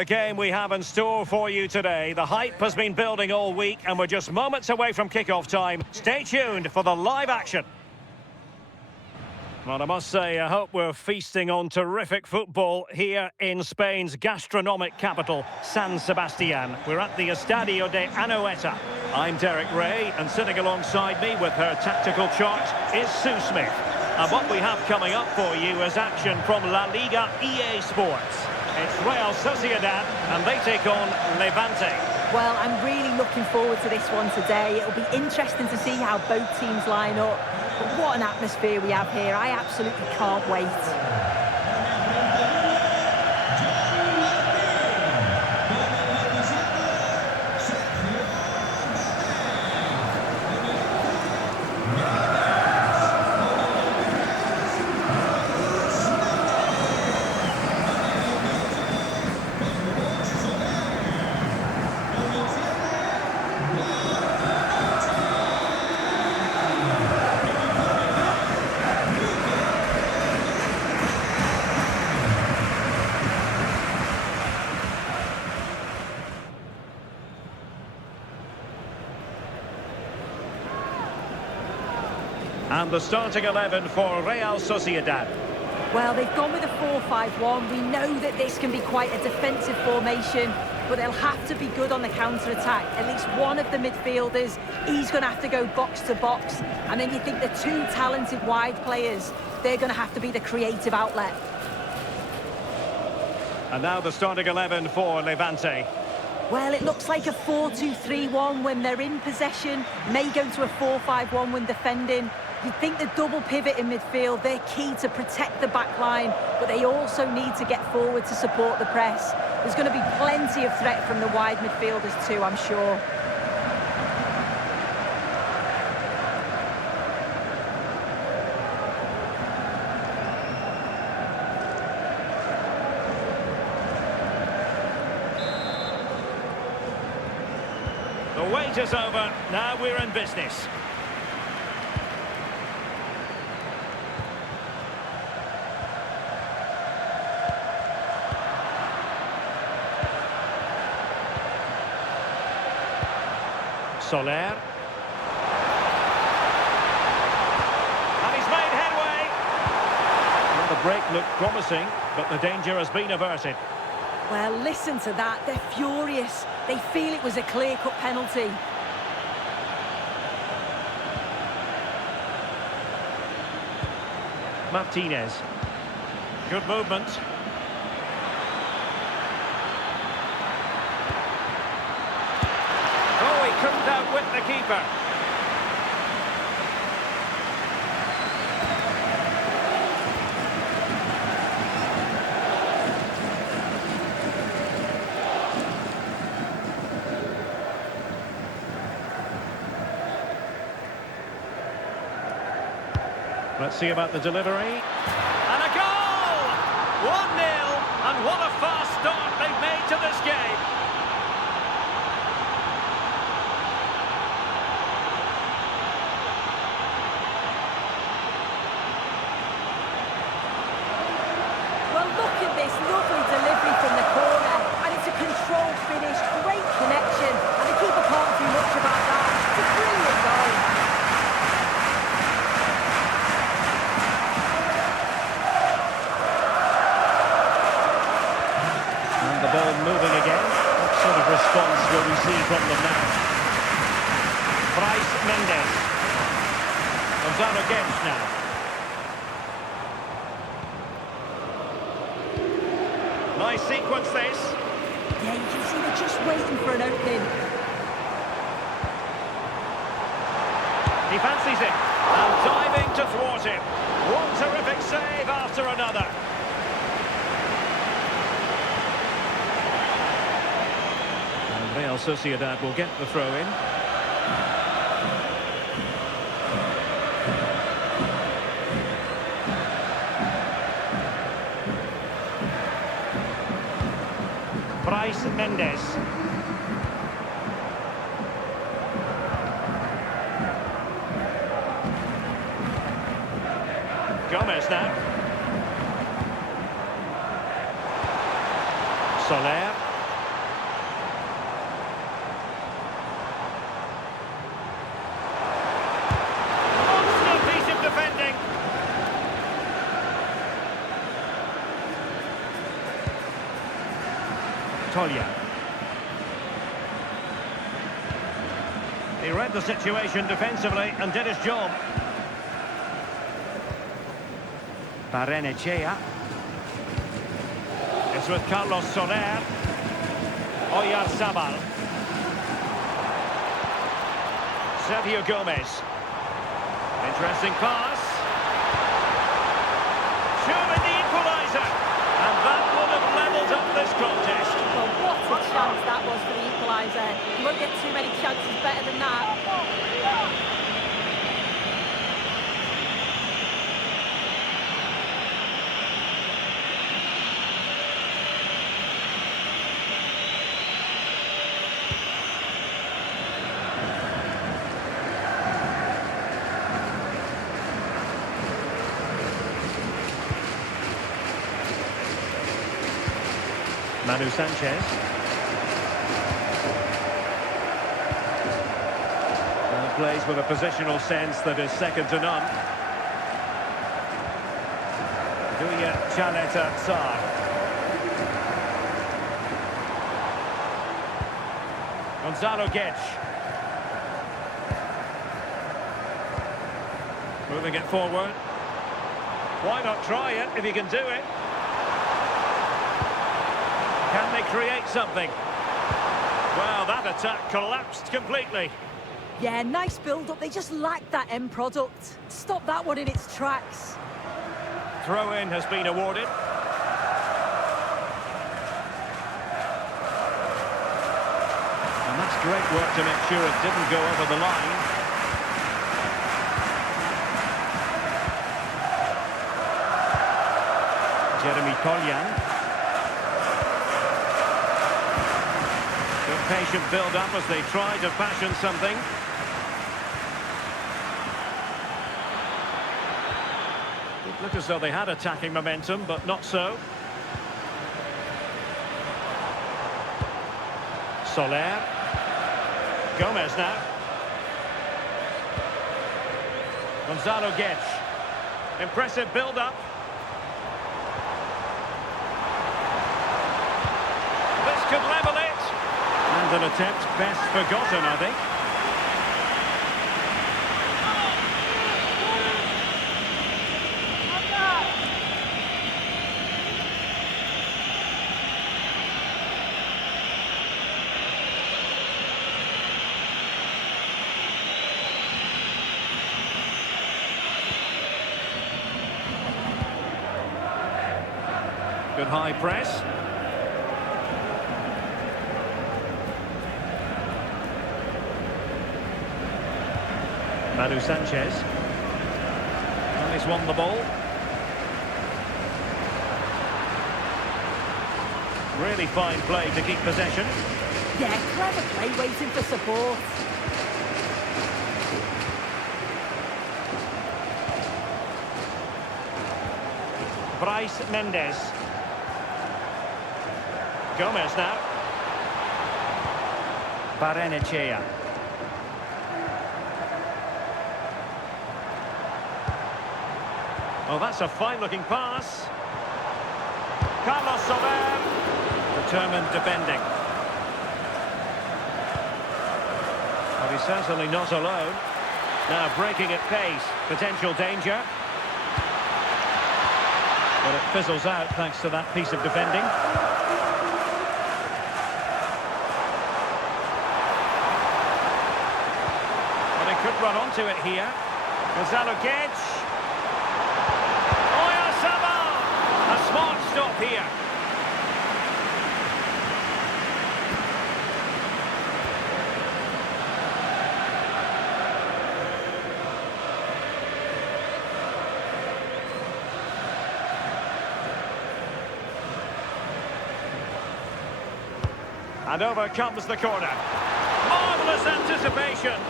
The game we have in store for you today. The hype has been building all week and we're just moments away from kickoff time. Stay tuned for the live action. Well, I must say, I hope we're feasting on terrific football here in Spain's gastronomic capital, San Sebastian. We're at the Estadio de Anoeta. I'm Derek Ray, and sitting alongside me with her tactical chart is Sue Smith. And what we have coming up for you is action from La Liga EA Sports. It's Real Sociedad, and they take on Levante. Well, I'm really looking forward to this one today. It'll be interesting to see how both teams line up. But what an atmosphere we have here. I absolutely can't wait. And the starting 11 for Real Sociedad. Well, they've gone with a 4-5-1. We know that this can be quite a defensive formation, but they'll have to be good on the counter-attack. At least one of the midfielders, he's going to have to go box to box. And then you think the two talented wide players, they're going to have to be the creative outlet. And now the starting 11 for Levante. Well, it looks like a 4-2-3-1 when they're in possession. May go to a 4-5-1 when defending. You'd think the double pivot in midfield, they're key to protect the back line, but they also need to get forward to support the press. There's going to be plenty of threat from the wide midfielders too, I'm sure. The wait is over. Now we're in business. Soler. And he's made headway. Well, the break looked promising, but the danger has been averted. Well, listen to that. They're furious. They feel it was a clear-cut penalty. Martinez. Good movement. Oh, he couldn't outwit the keeper. Let's see about the delivery. And a goal! 1-0, and what a fast start they've made to this game. Well, look at this lovely delivery from the corner, and it's a controlled finish, great connection, and the keeper can't do much about that. It's a brilliant goal. And the ball moving again. What sort of response will we see from them now? Bryce Mendes. Gonzalo Gens now. Nice sequence this. Yeah, you can see they're just waiting for an opening. He fancies it. And diving to thwart him. One terrific save after another. And Real Sociedad will get the throw-in. Bryce Mendes. Gomez now. Soler. Tolja. He read the situation defensively and did his job. Barrenechea. It's with Carlos Soler. Oyarzabal. Sergio Gomez. Interesting pass. Surely the equaliser. And that would have levelled up this contest. Well, what a chance that was for the equaliser. You won't get too many chances better than that. Manu Sanchez. And plays with a positional sense that is second to none. Duya Chaneta Sarr. Gonzalo Guedes. Moving it forward. Why not try it if you can do it? Can they create something? Well, that attack collapsed completely. Yeah, nice build-up. They just lacked that end product. Stop that one in its tracks. Throw-in has been awarded. And that's great work to make sure it didn't go over the line. Jeremy Collian. Patient build-up as they try to fashion something. It looked as though they had attacking momentum, but not so. Soler. Gomez now. Gonzalo Guedes. Impressive build-up. This could level it. And an attempt best forgotten, I think. Good high press. Manu Sanchez. Well, he's won the ball. Really fine play to keep possession. Yeah, clever play waiting for support. Bryce Mendes. Gomez now. Barrenechea. Oh, that's a fine-looking pass. Carlos Soler. Determined defending. But he's certainly not alone. Now breaking at pace. Potential danger. But it fizzles out thanks to that piece of defending. But they could run onto it here. Gonzalo Guedes. A smart stop here. And over comes the corner. Marvellous anticipation.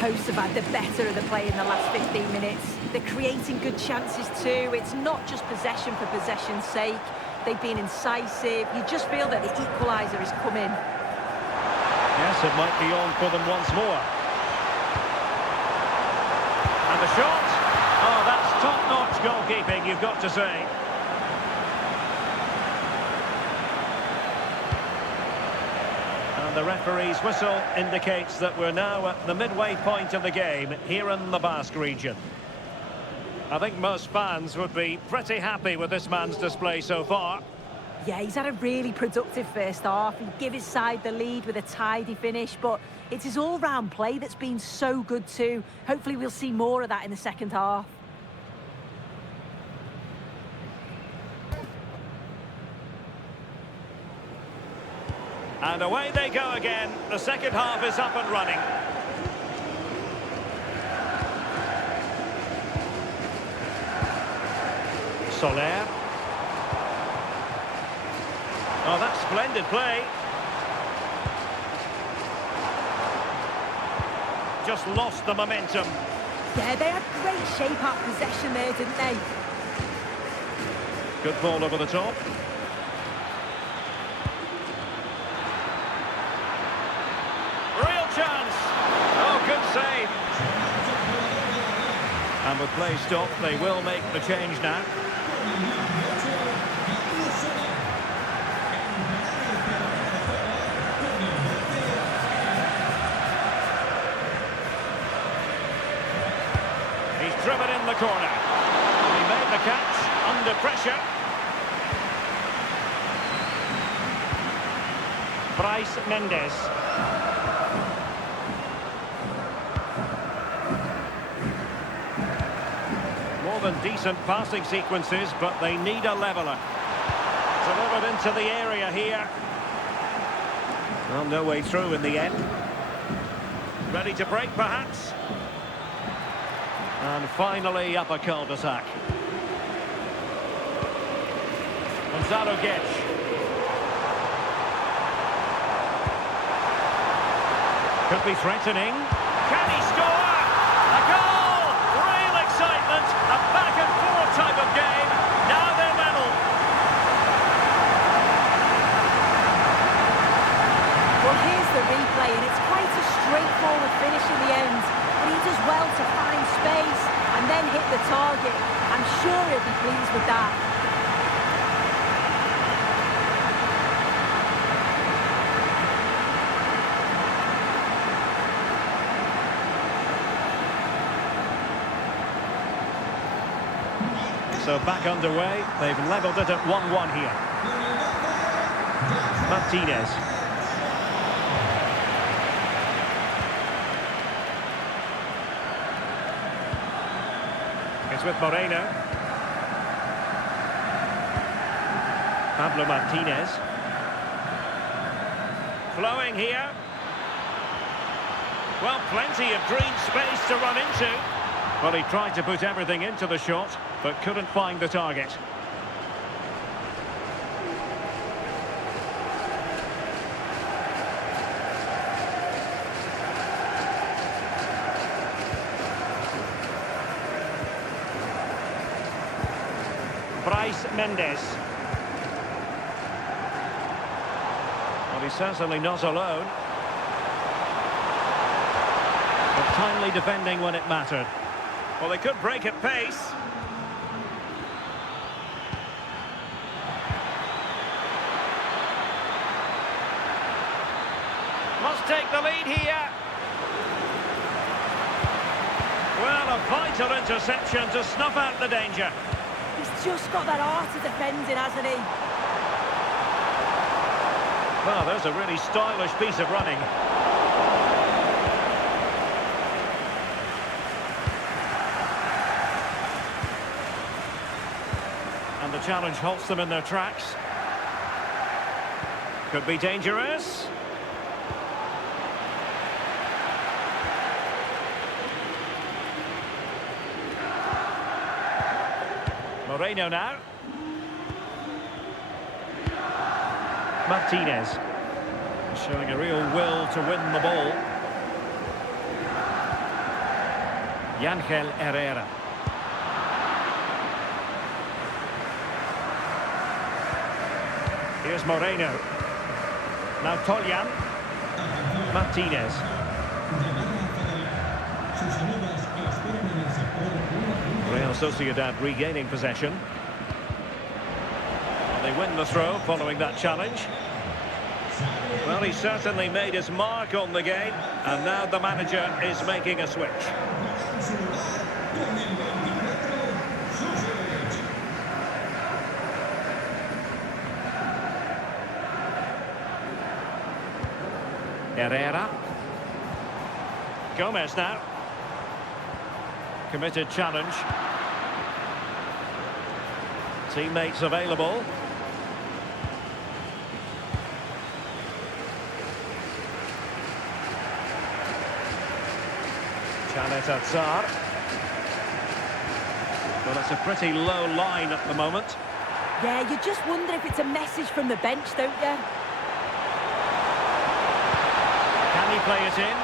Hosts have had the better of the play in the last 15 minutes. They're creating good chances too. It's not just possession for possession's sake. They've been incisive. You just feel that the equaliser is coming. Yes, it might be on for them once more. And the shot. Oh, that's top-notch goalkeeping, you've got to say. And the referee's whistle indicates that we're now at the midway point of the game here in the Basque region. I think most fans would be pretty happy with this man's display so far. Yeah, he's had a really productive first half. He gave his side the lead with a tidy finish, but it's his all-round play that's been so good too. Hopefully we'll see more of that in the second half. And away they go again. The second half is up and running. Soler. Oh, that's splendid play. Just lost the momentum. Yeah, they had great shape out possession there, didn't they? Good ball over the top. Real chance. Oh, good save. And with play stopped, they will make the change now. He's driven in the corner. He made the catch under pressure. Bryce Mendes. More than decent passing sequences, but they need a leveller. Delivered into the area here. Well, no way through in the end. Ready to break, perhaps? And finally up a cul-de-sac. Gonzalo Guedes. Could be threatening. Can he score? A goal! Real excitement. A back-and-forth type of game. Now they're level. Well, here's the replay, and it's quite a straightforward finish in the end. But he does well to find space and then hit the target. I'm sure he'll be pleased with that. So back underway. They've levelled it at 1-1 here. Martinez. It's with Moreno. Pablo Martinez. Flowing here. Well, plenty of green space to run into. Well, he tried to put everything into the shot, but couldn't find the target. Bryce Mendes. Well, he's certainly not alone. But timely defending when it mattered. Well, they could break at pace. Must take the lead here. Well, a vital interception to snuff out the danger. He's just got that art of defending, hasn't he? Well, there's a really stylish piece of running. And the challenge halts them in their tracks. Could be dangerous. Moreno now. Martinez. Showing a real will to win the ball. Yangel Herrera. Here's Moreno. Now Toljan. Martinez. Real Sociedad regaining possession. And they win the throw following that challenge. Well, he certainly made his mark on the game, and now the manager is making a switch. Herrera. Gomez now. Committed challenge. Teammates available. Azar. Well, that's a pretty low line at the moment. Yeah, you just wonder if it's a message from the bench, don't you? Can he play it in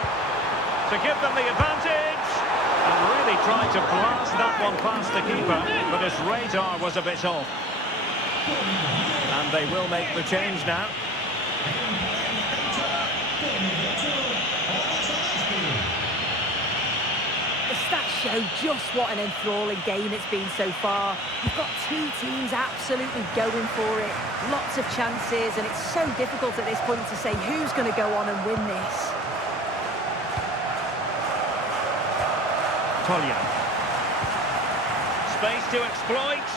to give them the advantage? And really tried to blast that one past the keeper, but his radar was a bit off. And they will make the change now. The stats show just what an enthralling game it's been so far. You've got two teams absolutely going for it. Lots of chances, and it's so difficult at this point to say who's going to go on and win this. Toljan. Space to exploit.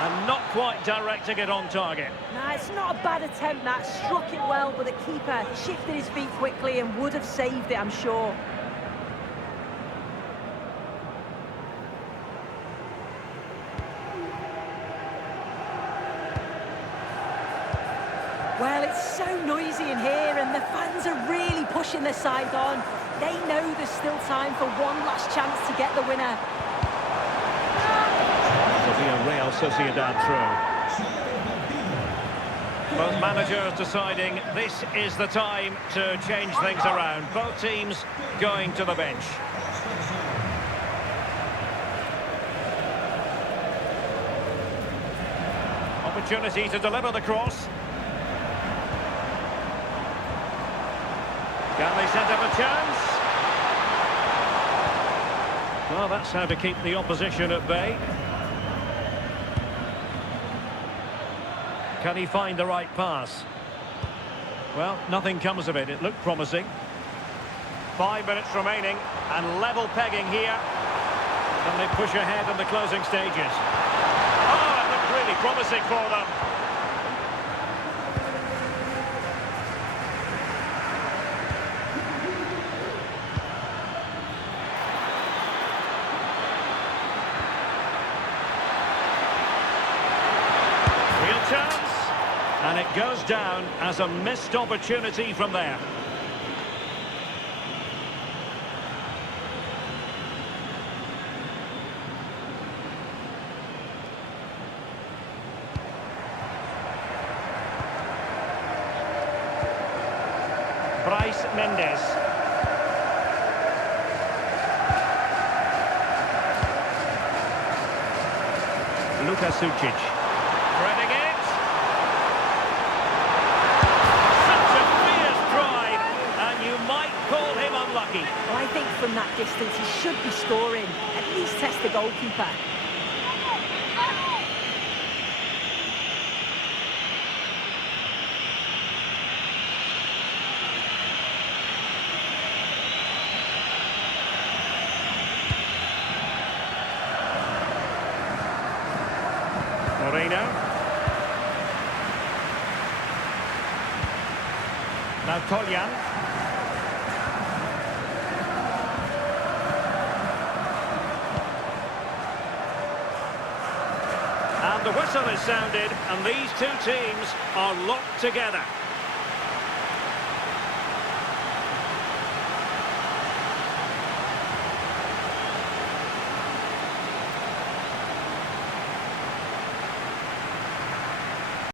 And not quite directing it on target. Nah, it's not a bad attempt, that. Struck it well, but the keeper shifted his feet quickly and would have saved it, I'm sure. Well, it's so noisy in here, and the fans are really pushing their side on. They know there's still time for one last chance to get the winner. It'll be a Real Sociedad throw. Both managers deciding this is the time to change things around. Both teams going to the bench. Opportunity to deliver the cross. Can they set up a chance? Well, that's how to keep the opposition at bay. Can he find the right pass? Well, nothing comes of it. It looked promising. 5 minutes remaining, and level pegging here. Can they push ahead in the closing stages? Oh, it looked really promising for them. And it goes down as a missed opportunity from there. Bryce Mendes. Luka Sucic. Threading it. Well, I think from that distance he should be scoring. At least test the goalkeeper. Moreno. Now Toljan. And the whistle is sounded, and these two teams are locked together.